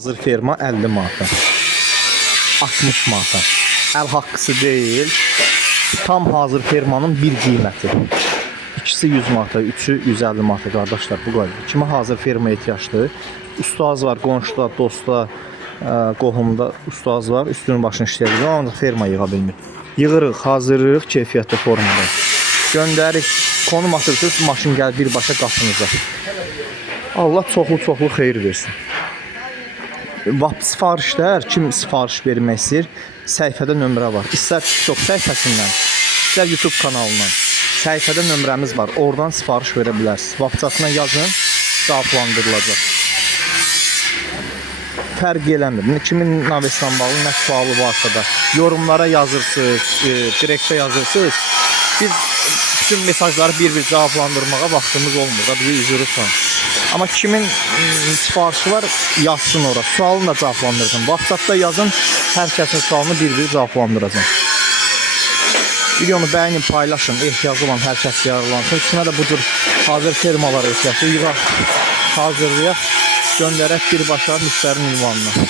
Hazır ferma 50 manata, 60 manata. Əl haqqısı deyil. Tam hazır fermanın bir qiyməti. İkisi 100 manata, üçü 150 manata qardaşlar, bu qədər. Kimə hazır ferma ehtiyacdır? Ustaz var, qonşuda, dostda, qohumda ustaz var, üstünün başını işləyir, ancaq ferma yığa bilmir. Yığırıq, hazırlıq, keyfiyyətli formada. Göndərik, konum atırsınız, maşın gəl birbaşa qapınıza. Allah çoxlu xeyir versin. WhatsApp sifarişlər, kim sifariş vermək istəyir, səhifədə nömrə var. İstər TikTok səhifəsindən, istər YouTube kanalından. Səhifədə nömrəmiz var. Oradan sifariş verə bilərsiniz. WhatsApp-dan yazın, cavablandırılacaq. Fərq eləmir. Kimin Navestan bağlı nə sualı varsa da yorumlara yazırsınız, direktə yazırsınız. Biz bütün mesajları bir-bir cavablandırmağa vaxtımız olmur da, bizi üzürürsən. Amma kimin sifarişi var, yazsın ora. Sualını da cavablandıracağım. WhatsApp-da yazın, hər kəsin sualını bir-bir cavablandıracağım. Videonu bəyənin, paylaşın. Ehtiyacı olan hər kəs yararlansın. Kimə də bu cür hazır fermalara ehtiyacı yığaq, hazırlayaq, göndərək birbaşa müştərinin ünvanına.